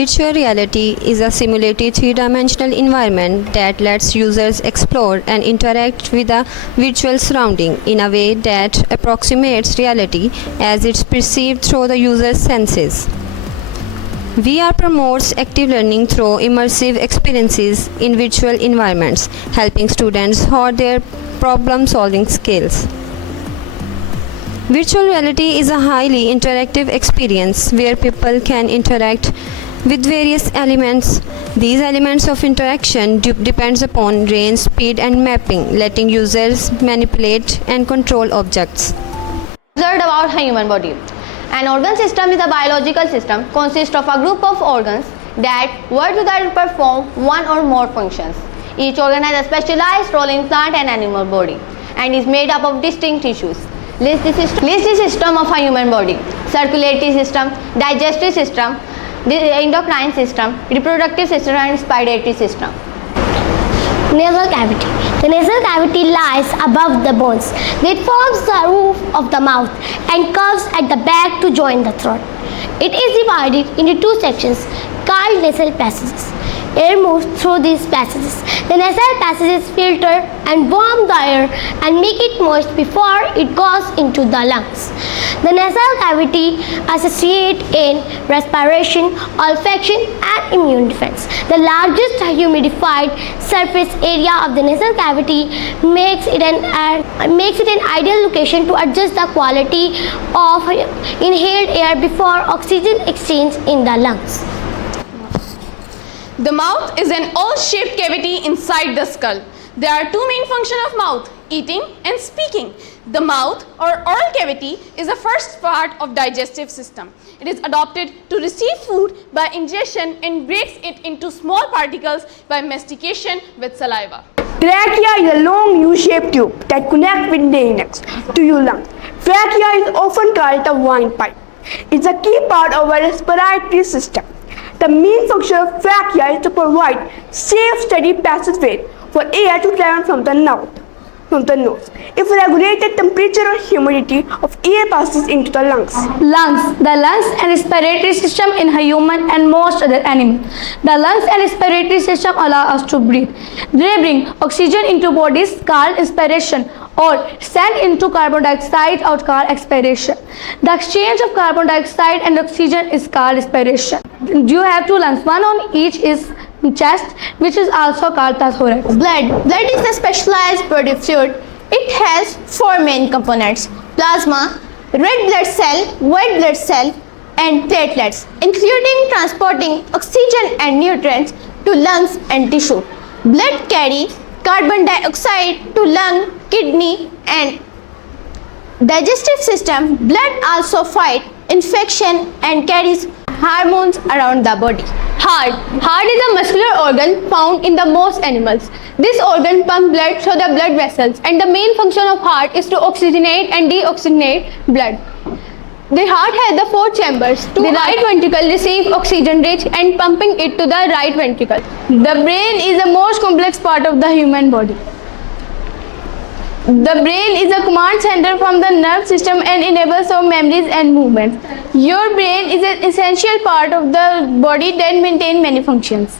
Virtual reality is a simulated three-dimensional environment that lets users explore and interact with a virtual surrounding in a way that approximates reality as it's perceived through the user's senses. VR promotes active learning through immersive experiences in virtual environments, helping students hone their problem-solving skills. Virtual reality is a highly interactive experience where people can interact with various elements. These elements of interaction depends upon range, speed and mapping, letting users manipulate and control objects. Observed about the human body. An organ system is a biological system consists of a group of organs that work together to perform one or more functions. Each organ has a specialized role in plant and animal body and is made up of distinct tissues. List the system of a human body: circulatory system, digestive system, the endocrine system, reproductive system and respiratory system. Nasal cavity. The nasal cavity lies above the bones. It forms the roof of the mouth and curves at the back to join the throat. It is divided into two sections called nasal passages. Air moves through these passages. The nasal passages filter and warm the air and make it moist before it goes into the lungs. The nasal cavity associates in respiration, olfaction and immune defense. The largest humidified surface area of the nasal cavity makes it an ideal location to adjust the quality of inhaled air before oxygen exchange in the lungs. The mouth is an oval-shaped cavity inside the skull. There are two main functions of mouth: eating and speaking. The mouth or oral cavity is the first part of digestive system. It is adapted to receive food by ingestion and breaks it into small particles by mastication with saliva. Trachea is a long U-shaped tube that connects with the index to your lungs. Trachea is often called the windpipe. It's a key part of our respiratory system. The main function of trachea is to provide safe, steady passageway for air to travel from the nose. If regulated temperature or humidity of air passes into the lungs. Lungs. The lungs and respiratory system in a human and most other animals. The lungs and respiratory system allow us to breathe. They bring oxygen into bodies called inspiration or send into carbon dioxide out called expiration. The exchange of carbon dioxide and oxygen is called respiration. You have two lungs, one on each is chest, which is also called the thorax. Blood is a specialized body fluid. It has four main components: plasma, red blood cell, white blood cell and platelets, including transporting oxygen and nutrients to lungs and tissue. Blood carries carbon dioxide to lung, kidney and digestive system. Blood also fights infection and carries hormones around the body. Heart is a muscular organ found in the most animals. This organ pumps blood through the blood vessels, and the main function of heart is to oxygenate and deoxygenate blood. The heart has the four chambers. The right ventricle receives oxygen rich and pumping it to the right ventricle. The brain is the most complex part of the human body. The brain is a command center from the nerve system and enables our memories and movements. Your brain is an essential part of the body that maintains many functions.